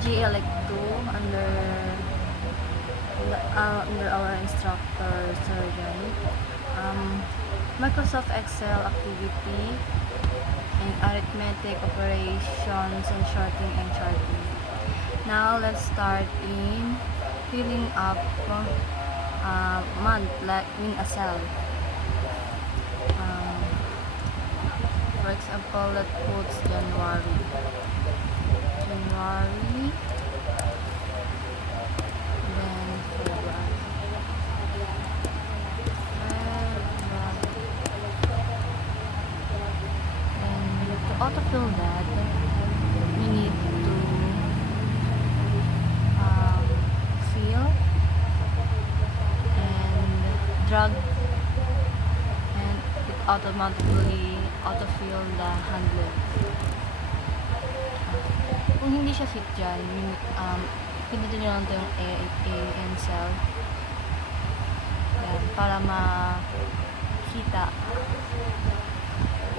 GLEC 2 under our instructor surgeon. Microsoft Excel activity and arithmetic operations and sorting and charting. Now let's start in filling up month like in a cell. For example, let's put January, then February, and to autofill that, we need to fill and drag, and it automatically autofill the handler. Kung hindi siya fit dyan, pindutin nyo lang ito yung A and cell. Yan, para makita.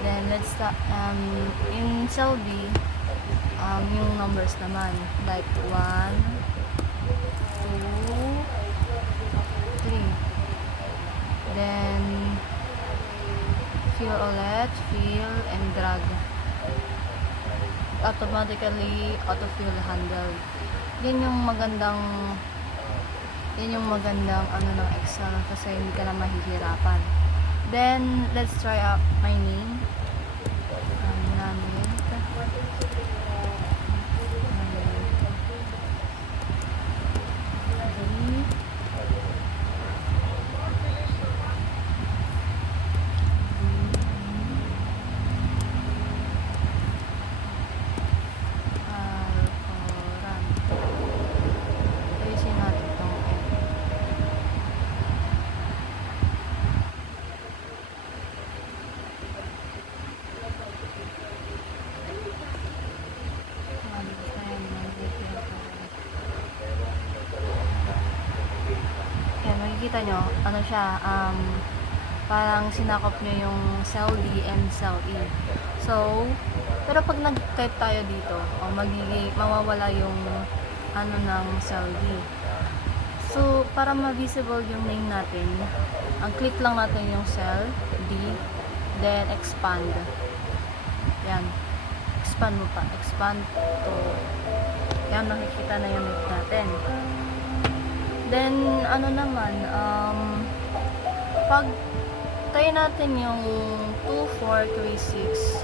Then let's start in cell B, yung numbers naman, like 1, 2, 3. Then fill ulit, fill and drag. Automatically autofill handle. Yan yung magandang ano ng Excel, kasi hindi ka na mahihirapan. Then let's try out mining. Makikita nyo, ano siya, parang sinakop nyo yung cell D and cell E. So, pero pag nag-type tayo dito, mawawala yung ano ng cell D. So, para ma-visible yung name natin, ang click lang natin yung cell D, then expand. Yan. Expand mo pa. Expand to, yan, nakikita na yung name natin. Then, ano naman, pag tayo natin yung 2, 4, 3, 6,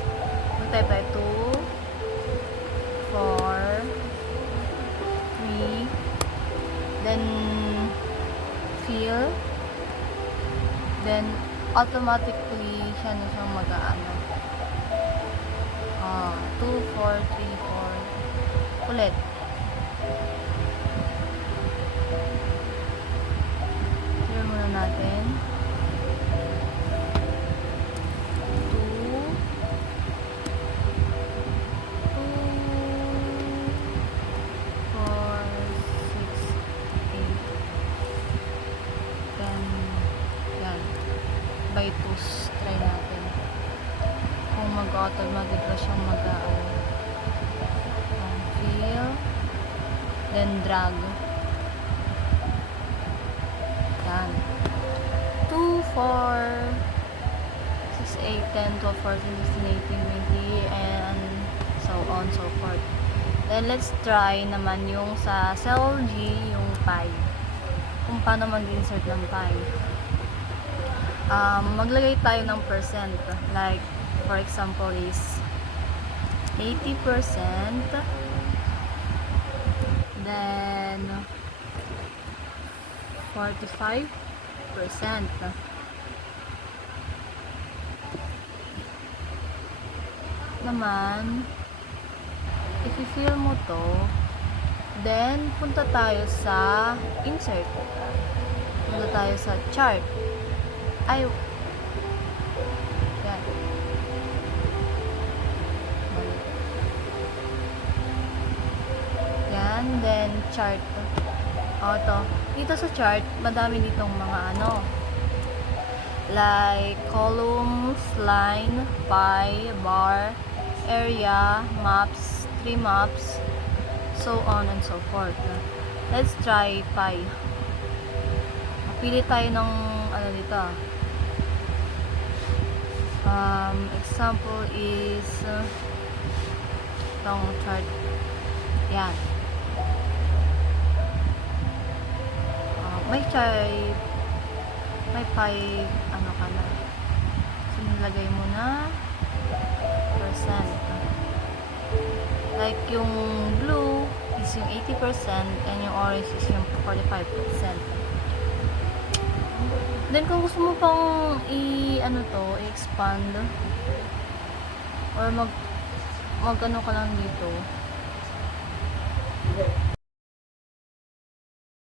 mag-type tayo 2, 4, 3, then fill, then automatically siya na siyang mag-aano. 2, 4, 3, 4, ulit. Natin 2, 4, 6, 8, 10. Yan, by 2's try natin kung mag-automatic na siyang fill, then drag. Yan, 2, 4, 6, 8, 10, 12, 14, 16, 18, 20, and so on, so forth. Then, let's try naman yung sa cell G, yung pi. Kung paano mag-insert ng pi. Maglagay tayo ng percent. Like, for example, is 80%. Then, 45%. Naman, i-fill mo to, then punta tayo sa insert, punta tayo sa chart. Ay, yan, yan, then chart. To dito sa chart, madami ditong mga ano, like columns, line, pie, bar, area, maps, 3 maps. so on and so forth. Let's try pi. Pili tayo ng ano dito. Example is itong chart. Yan. May pi, ano ka na. So, nilagay mo na percent. Like yung blue is yung 80% and yung orange is yung 45%. Then kung gusto mo pang i-expand or mag ano ka lang dito,